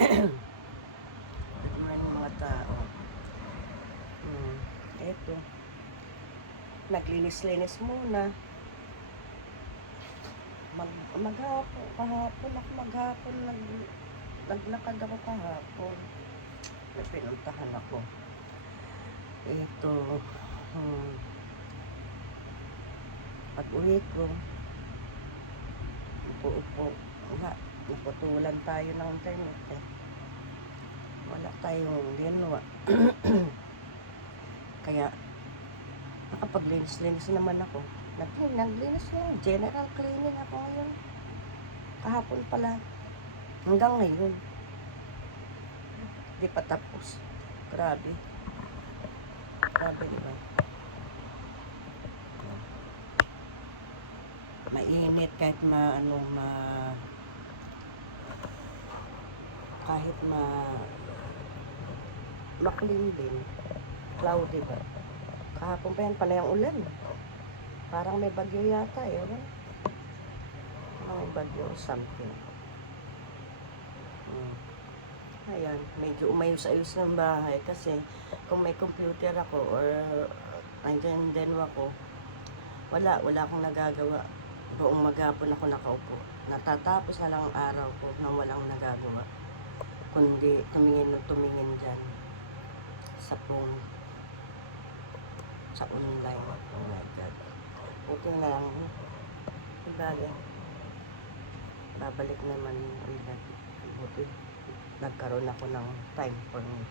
Good morning mga tao. Eto. Naglinis-linis muna. Maghapon, naglakad ako kahapon. May pinuntahan ako. Ito. Pag-uwi ko, upo-upo. Naputulan tayo ng internet eh. Wala tayong linwa. Kaya, nakapaglinis-linis naman ako. Naglinis lang. General cleaning ako ngayon. Kahapon pala. Hanggang ngayon. Di pa tapos. Grabe. Grabe, diba? Mainit kahit maklim din. Cloudy ba? Kahapon pa yan, panay ang ulan. Parang may bagyo yata eh. Parang may bagyo or something. Ayan, medyo umayos-ayos ng bahay kasi kung may computer ako or andyan din ako, wala akong nagagawa. Buong maghapon ako nakaupo. Natatapos na lang ang araw ko nang walang nagagawa. Kundi tumingin dyan sa phone, sa online. Oh my God. Buti na lang. Ibagay. Babalik naman ulit. Buti. Nagkaroon ako ng time for me.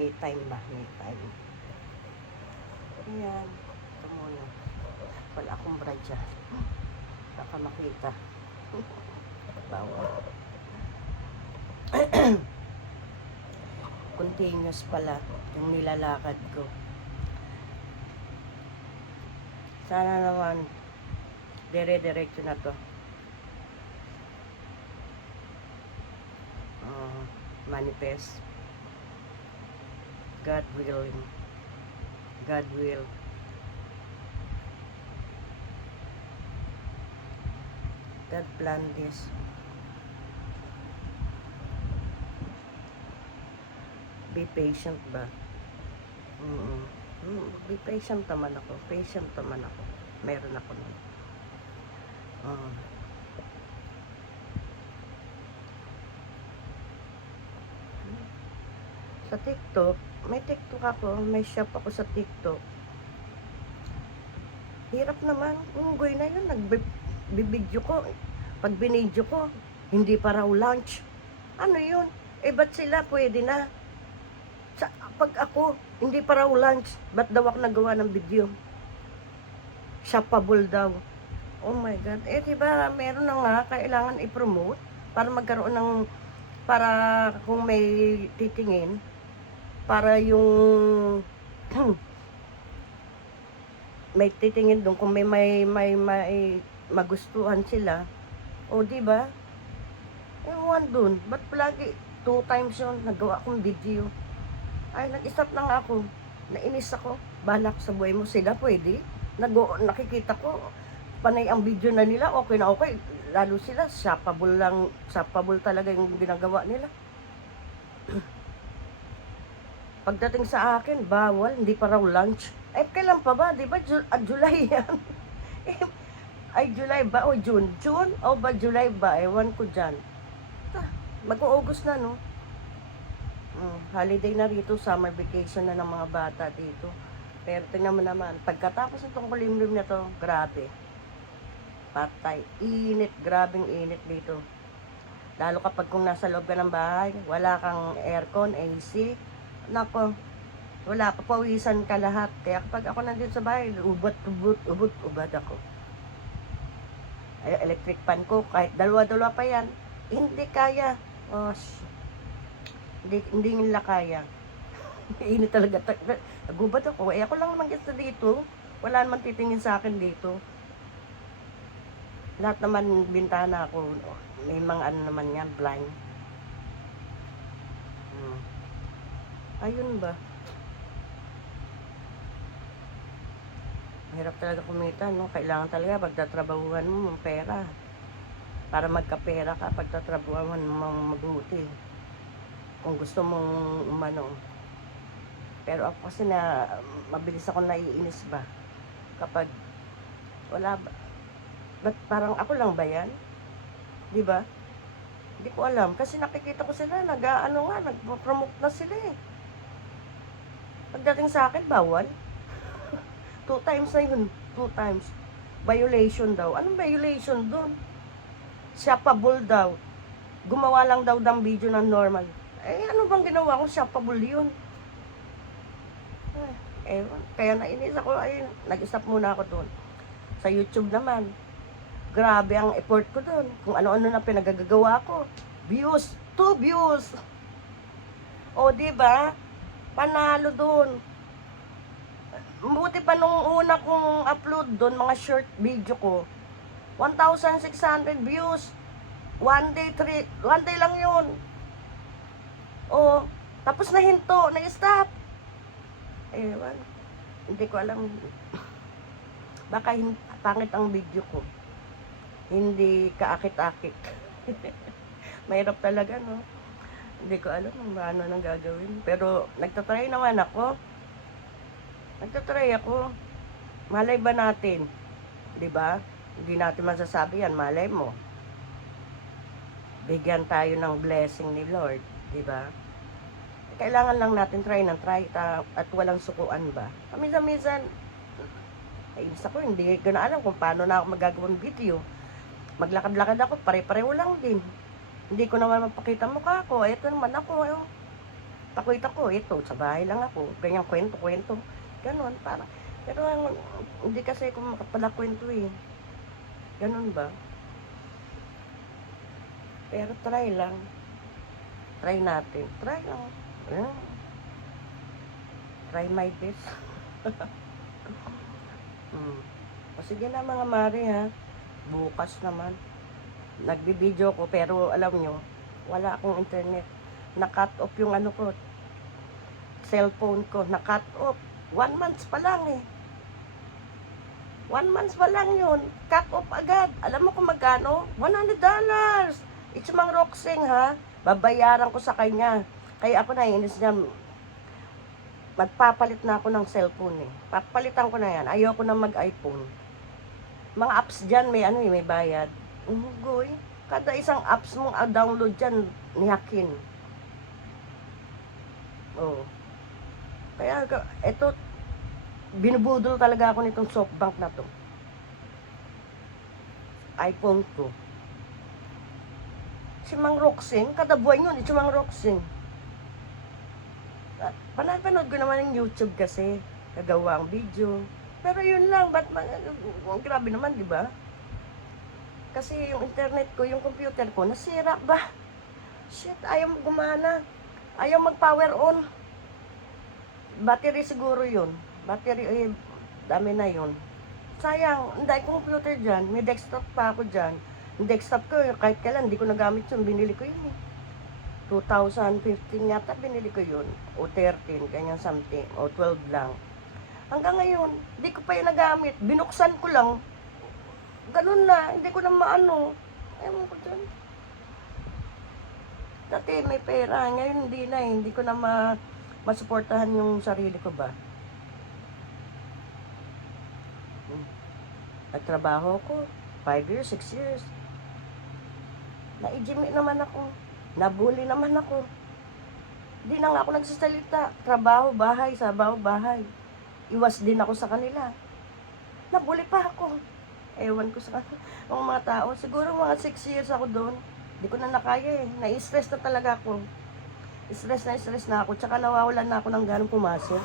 Me time ba? Me time. Ayan. Ito muna. Wala akong bradya. Baka makita. Bawal. Continuous pala yung nilalakad ko. Sana naman dire-diretso na to. Manifest. God willing. God will. God plan this. Be patient ba? Be patient naman ako. Patient naman ako. Meron ako nun. Sa TikTok, may TikTok ako. May shop ako sa TikTok. Hirap naman. Unggoy na yun. Nagbibidyo ko. Pag binidyo ko, hindi pa raw lunch. Ano yun? Ba't sila pwede na? Pag ako, hindi pa raw lunch, ba't daw ako nagawa ng video? Shoppable daw. Oh my God. Diba, meron na nga, kailangan i-promote para magkaroon ng, para kung may titingin, para yung may titingin doon, kung may magustuhan sila. O diba? Ewan doon. Ba't palagi 2 times yun, nagawa akong video? Ay, nag-stop na nga ako. Nainis ako. Balak sa buhay mo. Sila pwede. Nakikita ko, panay ang video na nila. Okay na okay. Lalo sila, shoppable talaga yung ginagawa nila. Pagdating sa akin, bawal. Hindi pa raw lunch. Kailan pa ba? Di ba? July yan. Ay, July ba? O June? June? O ba July ba? Ewan ko dyan. Mag-August na, no? Holiday na rito, summer vacation na ng mga bata dito. Pero tingnan mo naman, pagkatapos itong kulimlim na to, grabe. Patay, init, grabing init dito. Lalo kapag kung nasa loob ka ng bahay, wala kang aircon, AC, nako, wala, papawisan ka lahat. Kaya kapag ako nandito sa bahay, ubad ako. Ay, electric fan ko, kahit dalawa-dalawa pa yan, hindi kaya. Hindi nila kaya. Init talaga. Nagubad ako. Ako lang naman gusto dito. Wala naman titingin sa akin dito. Lahat naman bintana ako. May mga ano naman yan, blind. Ayun ba? Mahirap talaga kumita, no? Kailangan talaga pagtatrabahuhan mo ng pera. para magkapera ka, pagtatrabuhan mo mabuti. Kung gusto mong umano. Pero ako kasi na, mabilis ako naiinis ba? Kapag, wala ba? Ba't parang ako lang ba yan? Di ba? Hindi ko alam. Kasi nakikita ko sila, nag-promote na sila eh. Pagdating sa akin, bawal. 2 times na yun. 2 times. Violation daw. Anong violation doon? Shoppable daw. Gumawa lang daw ng video ng normal. Eh, ano bang ginawa ko? Shoppable yun. Kaya nainis ako. Ay, nag-stop muna ako doon. Sa YouTube naman. Grabe ang effort ko doon. Kung ano-ano na pinagagawa ko. Views. 2 views. O, diba? Panalo doon. Buti pa nung una kong upload doon, mga short video ko, 1,600 views. One day lang yun. O, tapos nahinto, na-stop. Ewan, hindi ko alam. Baka pangit ang video ko. Hindi kaakit-akit. Mahirap talaga, no? Hindi ko alam kung paano nang gagawin. Pero, nagtatry naman ako. Nagtatry ako. Malay ba natin? Diba? Hindi natin masasabi yan. Malay mo. Bigyan tayo ng blessing ni Lord. Diba? Kailangan lang natin try at walang sukuan ba? Minsan, ayos ako, hindi ko na alam kung paano na ako magagawang video. Maglakad-lakad ako, pare-pareho lang din. Hindi ko naman mapakita mukha ko. Ito naman ako, pakita ko, ito, sa bahay lang ako. Ganyang kwento. Ganon, para. Pero hindi kasi ako makapala kwento eh. Ganon ba? Pero try lang. Try natin. Try lang. Yeah. Try my best. O sige na mga mare ha. Bukas naman. Nagbibideo ko pero alam nyo, wala akong internet. Na-cut off yung ano ko. Cellphone ko. Na-cut off. 1 month pa lang eh. 1 month pa lang yun. Cut off agad. Alam mo kung magkano? $100. It's Mang Roxing ha. Babayaran ko sa kanya. Kaya ako naiinis niya. Magpapalit na ako ng cellphone eh. Papalitan ko na yan. Ayoko na mag-iPhone. Mga apps dyan, may bayad. Goy. Kada isang apps mong download dyan, niyakin. Oh. Kaya, ito, binubudol talaga ako nitong SoftBank na to. iPhone ko. Si Mang Roxing, kada buwan yun, si Mang Roxing. Panapanood ko naman yung YouTube kasi, kagawa ang video. Pero yun lang, grabe naman, di ba? Kasi yung internet ko, yung computer ko, nasira ba? Shit, ayaw gumana. Ayaw mag-power on. Battery siguro yun. Battery, dami na yun. Sayang, hindi ko computer dyan. May desktop pa ako dyan. Yung desktop ko, kahit kailan, hindi ko nagamit yun. Binili ko yun eh. 2015 yata binili ko yun. O 13, ganyan something. O 12 lang. Hanggang ngayon, hindi ko pa yun nagamit. Binuksan ko lang. Ganun na, hindi ko na maano. Ewan ko dyan. Dati may pera, ngayon hindi na eh. Hindi ko na masuportahan yung sarili ko ba. Nagtrabaho ko, 5 years, 6 years. Naijimi naman ako. Nabuli naman ako. Hindi na nga ako nagsasalita. Trabaho, bahay, sabaw, bahay. Iwas din ako sa kanila. Nabuli pa ako. Ewan ko sa mga tao. Siguro mga 6 years ako doon. Hindi ko na nakaya eh. Na-stress na talaga ako. Stress na ako. Tsaka nawawalan na ako ng ganong pumasok.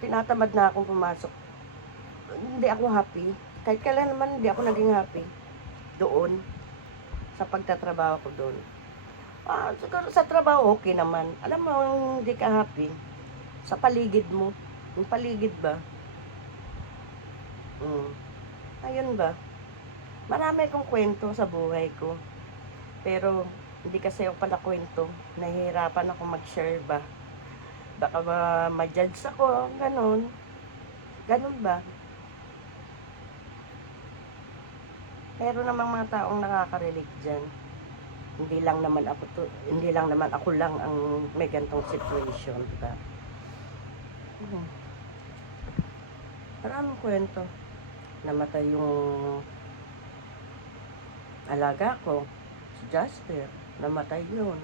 Tinatamad na akong pumasok. Hindi ako happy. Kahit kailan naman hindi ako naging happy. Doon. Sa pagtatrabaho ko doon. Siguro sa trabaho okay naman. Alam mo, hindi ka happy. Sa paligid mo. Yung paligid ba? Ayun ba? Marami akong kwento sa buhay ko. Pero, hindi kasi ako pala kwento. Nahihirapan ako mag-share ba? Baka ma-judge ako. Ganon. Ganon ba? Pero namang mga taong nakaka-relate dyan. Hindi lang naman ako lang ang may gantong situation, diba? Maraming kwento. Namatay yung alaga ko, si Jasper. Namatay yun.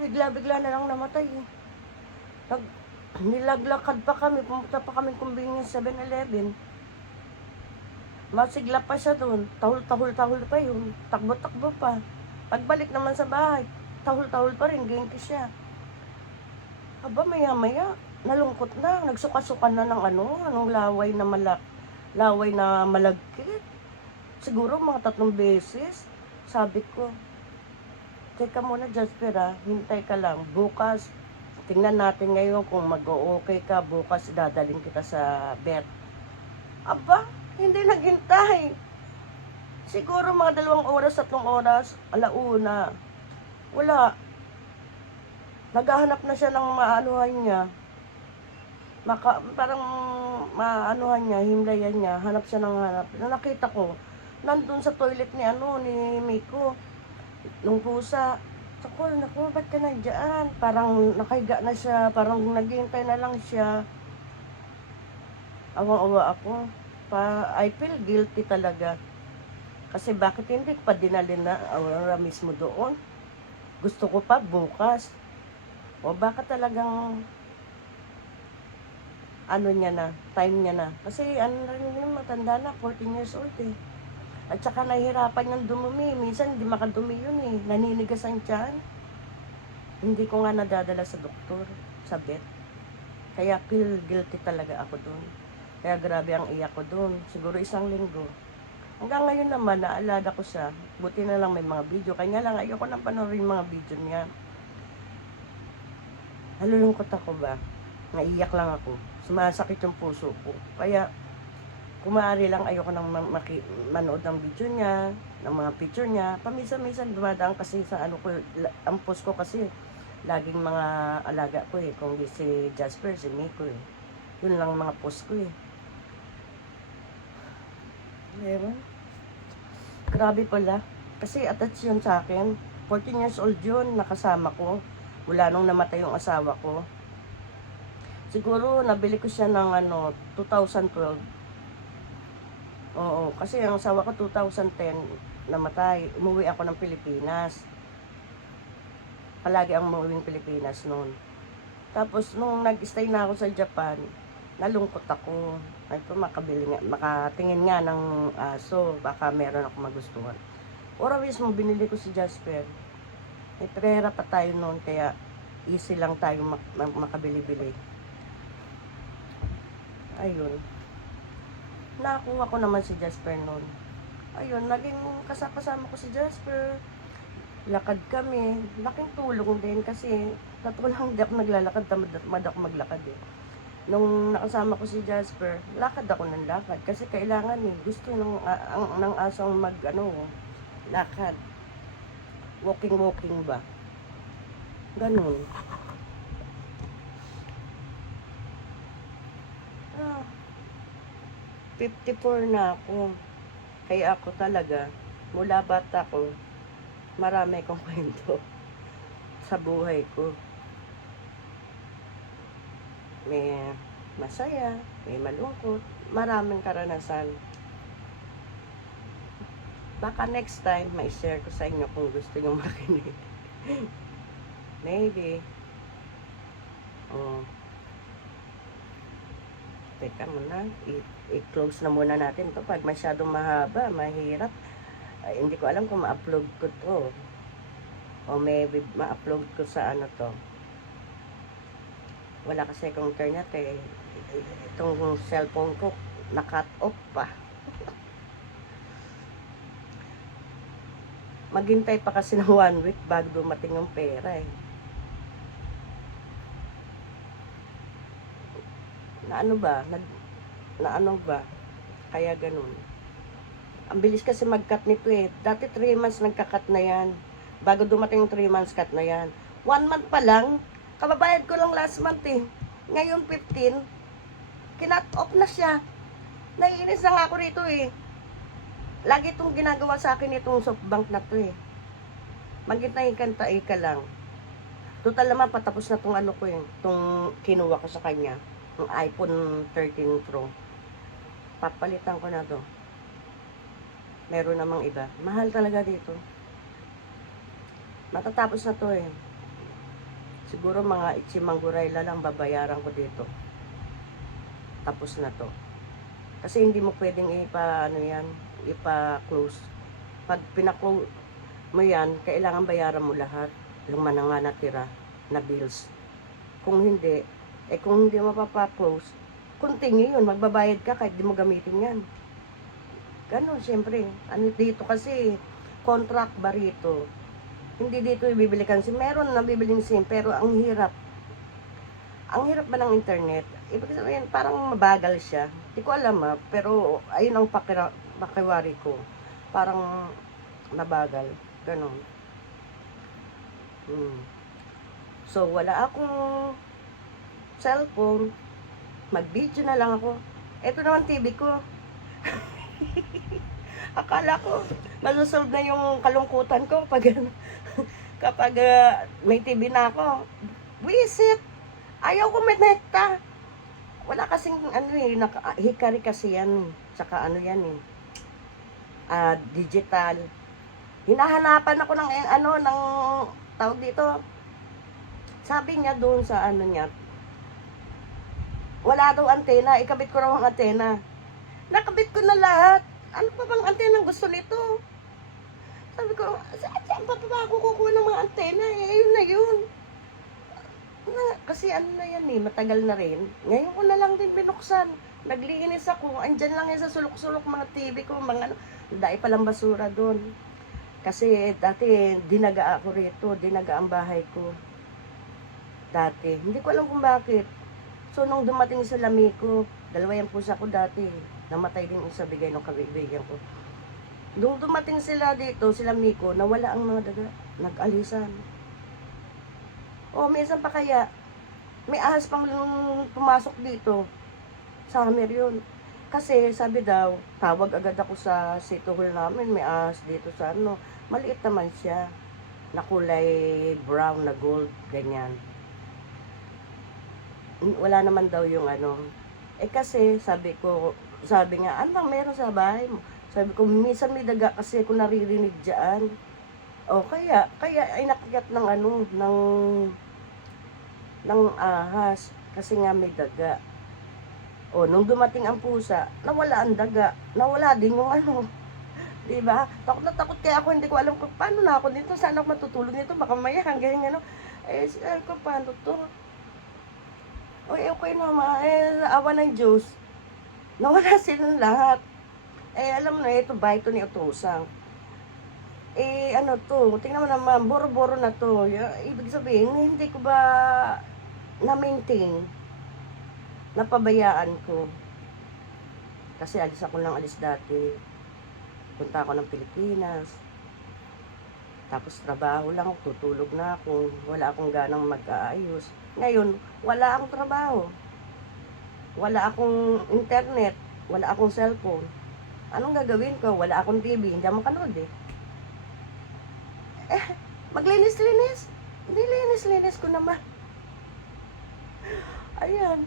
Bigla-bigla na lang namatay eh. Nilaglakad pa kami, pumunta pa kami convenience 7-Eleven. Masigla pa siya doon, tahol-tahol pa yun, takbo-takbo pa. Pagbalik naman sa bahay, tahol-tahol pa rin, genki siya. Aba, maya-maya, nalungkot na, nagsuka-suka na ng anong laway na malagkit. Siguro mga 3 beses. Sabi ko, teka muna Jasper hintay ka lang, bukas, tingnan natin ngayon kung mag-o-okay ka, bukas dadalhin kita sa vet. Aba, hindi naghintay. Siguro mga 2 oras, 3 oras, alauna. Wala. Naghahanap na siya ng maanuhan niya. Parang maanuhan niya, himlayan niya. Hanap siya ng hanap. Nakita ko, nandun sa toilet ni Miko. Nung pusa. Naku, ba't ka nandiyan? Parang nakahiga na siya. Parang naghihintay na lang siya. Awang-awa ako. I feel guilty talaga. Kasi bakit hindi ko pa dinalhin na mismo doon? Gusto ko pa bukas. O baka talagang time niya na. Kasi matanda na, 14 years old eh. At saka nahihirapan niyang dumumi. Minsan hindi makadumi yun eh. Naninigas ang tiyan. Hindi ko nga nadadala sa doktor, sa vet. Kaya feel guilty talaga ako doon. Kaya grabe ang iyak ko doon. Siguro 1 linggo. Hanggang ngayon naman, naalala ko siya. Buti na lang may mga video. Kanya lang, ayoko nang panoorin mga video niya. Nalulungkot ako ba? Naiyak lang ako. Sumasakit yung puso ko. Kaya, kung maaari lang, ayoko nang manood ng video niya, ng mga picture niya. Paminsan-minsan dumadaan kasi sa ang post ko kasi, laging mga alaga ko eh. Kung di si Jasper, si Miko eh. Yun lang mga post ko eh. Ewan. Grabe pala. Kasi attached yun sa akin. 14 years old yun, nakasama ko. Mula nung namatay yung asawa ko. Siguro, nabili ko siya ng 2012. Oo, kasi ang asawa ko 2010, namatay. Umuwi ako ng Pilipinas. Palagi ang umuwi ng Pilipinas noon. Tapos, nung nag-stay na ako sa Japan, nalungkot ako. Ay po, makatingin nga ng aso, baka meron ako magustuhan. Ora mismo, binili ko si Jasper. May pera pa tayo noon, kaya easy lang tayo makabili-bili. Ayun. Nakuha ko naman si Jasper noon. Ayun, naging kasama ko si Jasper. Lakad kami. Laking tulong din kasi lang di ako naglalakad, tamad ako maglakad eh. Nung nakasama ko si Jasper, lakad ako ng lakad kasi kailangan eh, gusto ng asong lakad. Walking ba? Ganun. 54 na ako. Kaya ako talaga, mula bata ko, marami akong kwento sa buhay ko. May masaya, may malungkot, maraming karanasan. Baka next time, may share ko sa inyo kung gusto nyo makinig. Maybe. Teka muna, i-close na muna natin to. Pag masyadong mahaba, mahirap. Ay, hindi ko alam kung ma-upload ko to. O maybe ma-upload ko sa to. Wala kasi akong internet eh. Itong cellphone ko, na-cut off pa. Maghintay pa kasi ng 1 week bago dumating yung pera eh. Na ano ba? Kaya ganun. Ang bilis kasi mag-cut nito eh. Dati 3 months nagka-cut na yan. Bago dumating yung 3 months cut na yan. 1 month pa lang, kababayad ko lang last month eh. Ngayon 15, kinat off na siya. Naiinis na nga ako rito eh. Lagi itong ginagawa sa akin itong softbank na to eh. Maghintay ka lang. Total naman, patapos na itong ano ko eh. Itong kinuha ko sa kanya. Yung iPhone 13 Pro. Papalitan ko na to. Meron namang iba. Mahal talaga dito. Matatapos na to eh. Siguro mga itsimangguray lang babayaran ko dito. Tapos na to. Kasi hindi mo pwedeng ipa-close. Pag pina-close mo yan, kailangan bayaran mo lahat. Yung nga natira na bills. Kung hindi mapapa-close, continue yun. Magbabayad ka kahit di mo gamitin yan. Ganon, syempre. Ano dito kasi, contract ba rito? Hindi dito ibibili ka SIM. Meron na bibiling SIM, pero ang hirap. Ang hirap ba ng internet? Ibig sabihin, parang mabagal siya. Hindi ko alam pero ayun ang pakiwari ko. Parang mabagal. Ganon. So, wala akong cellphone. Mag-video na lang ako. Ito naman TV ko. Akala ko, malusolve na yung kalungkutan ko kapag may TV na ako. Visit! Ayaw ko menekta. Wala kasing hikari kasi yan. Tsaka yan digital. Hinahanapan ako ng tawag dito. Sabi niya doon sa niya, wala daw antena, ikabit ko raw ang antena. Nakabit ko na lahat. Ano pa bang antena gusto nito? Sabi ko, saan pa ba ako kukuha ng mga antena? Ayun na yun. Kasi na yan matagal na rin. Ngayon ko na lang din binuksan. Naglinis ako, andyan lang yan sa sulok-sulok mga TV ko, dahil palang basura doon. Kasi dati, dinaga ako rito, dinaga ang bahay ko. Dati, hindi ko alam kung bakit. So, nung dumating sa lami ko, 2 yung pusa ko dati, namatay din isa bigay ng kabibigyan ko. Nung dumating sila dito, sila Miko, nawala ang mga daga, nag-alisan. Minsan pa kaya, may ahas pang pumasok dito. Summer yun. Kasi sabi daw, tawag agad ako sa City Hall namin, may ahas dito sa maliit naman siya. Na kulay brown na gold, ganyan. Wala naman daw yung kasi sabi nga, ano bang meron sa bahay mo? Sabi ko, minsan may daga kasi ako naririnig dyan. Kaya inakyat ng ahas. Kasi nga may daga. Nung dumating ang pusa, nawala ang daga. Nawala din yung diba? Takot na takot kaya ako, hindi ko alam kung paano na ako dito. Saan ako matutulog nito? Baka maya hanggang sabi ko, paano to? Okay naman. Awa ng Diyos. Nawala silang lahat. Alam mo na, ito ba ito ni Utosang? Tingnan mo naman, boro-boro na to. Ibig sabihin, hindi ko ba na-maintain? Napabayaan ko. Kasi alis dati. Punta ako ng Pilipinas. Tapos trabaho lang, tutulog na ako. Wala akong ganang mag-aayos. Ngayon, wala akong trabaho. Wala akong internet. Wala akong cellphone. Anong gagawin ko? Wala akong TV. Hindi ako makanood maglinis-linis. Hindi linis-linis ko naman. Ayan.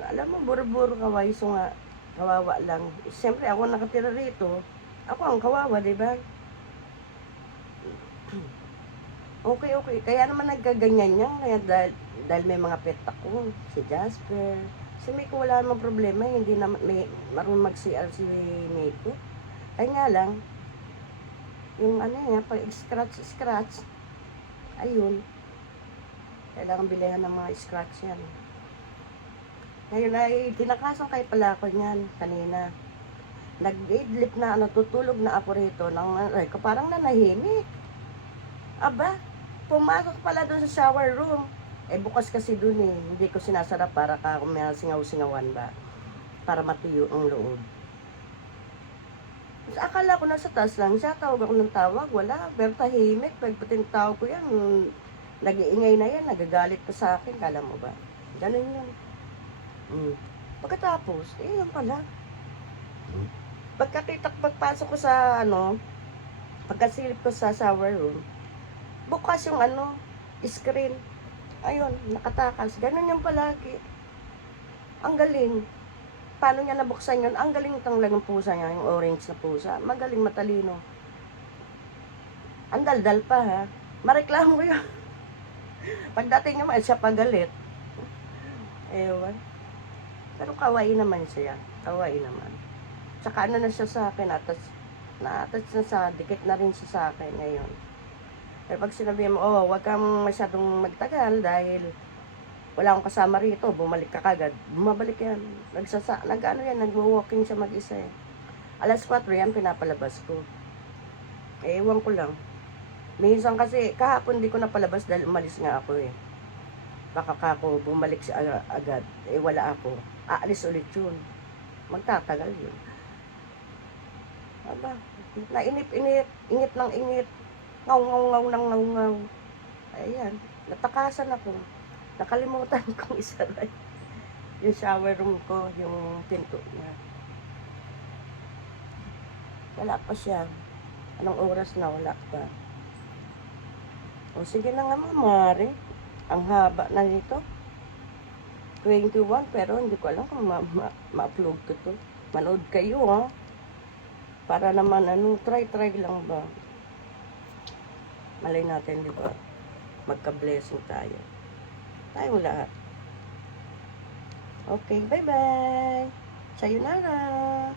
Alam mo, buro-buro kawaii. So nga, kawawa lang. Siyempre, ako nakatira rito. Ako ang kawawa, diba? Okay. Kaya naman nagkaganyan yan. Kaya dahil may mga pet ako. Si Jasper. Si Miko wala namang problema. Hindi naman may marunong mag-CR si Miko. Ay nga lang. Yung pag scratch. Ayun. Kailangan bilihan ng mga scratch yan. Ngayon ay tinakasan kayo pala ako niyan kanina. Nag-idlip na tutulog na ako rito. Parang nanahimik. Aba, pumasok pala doon sa shower room. Bukas kasi doon hindi ko sinasarap para may singaw-singawan ba. Para matuyo ang loob. Akala ko nasa taas lang siya, tawag ako ng tawag, wala. Pero tahimik, pagpating tawag ko yan, nag-iingay na yan, nagagalit pa sa akin, kala mo ba? Ganun yun. Pagkatapos, yun pala. Pagpasok ko sa pagkasilip ko sa shower room, bukas yung screen. Ayun, nakatakas. Ganun yung palagi. Ang galing. Paano niya nabuksan yun? Ang galing itong lang ng pusa niya, yung orange na pusa. Magaling, matalino. Ang daldal pa ha. Mareklamo ko yun. Pagdating naman, siya pagalit. Ewan. Pero kawaii naman siya. Kawaii naman. Tsaka na siya sa akin. Na-attach na dikit na rin siya sa akin ngayon. Pero pag sinabi mo, wag kang masyadong magtagal dahil wala akong kasama rito, bumalik ka kagad. Bumabalik yan. Nag-walking siya mag-isa eh. Alas 4 yan, pinapalabas ko. Ewan ko lang. Minsan kasi, kahapon di ko napalabas dahil umalis nga ako eh. Baka ako bumalik siya agad. Wala ako. Aalis ulit yun. Magtatagal yun. Aba, nainip-inip. Ingit ng ingit. Ngaw-ngaw-ngaw ng ngaw-ngaw. Ayan, natakasan ako. Nakalimutan kong isara yung shower room ko, yung pinto niya. Wala pa siya. Anong oras na? Wala pa. O sige na nga mamari. Ang haba na nito. 21, pero hindi ko alam kung ma-upload ko to. Manood kayo ha. Para naman try lang ba. Malay natin, di ba? Magka-blessing tayo. Tayong lahat. Okay, bye-bye. Sayonara.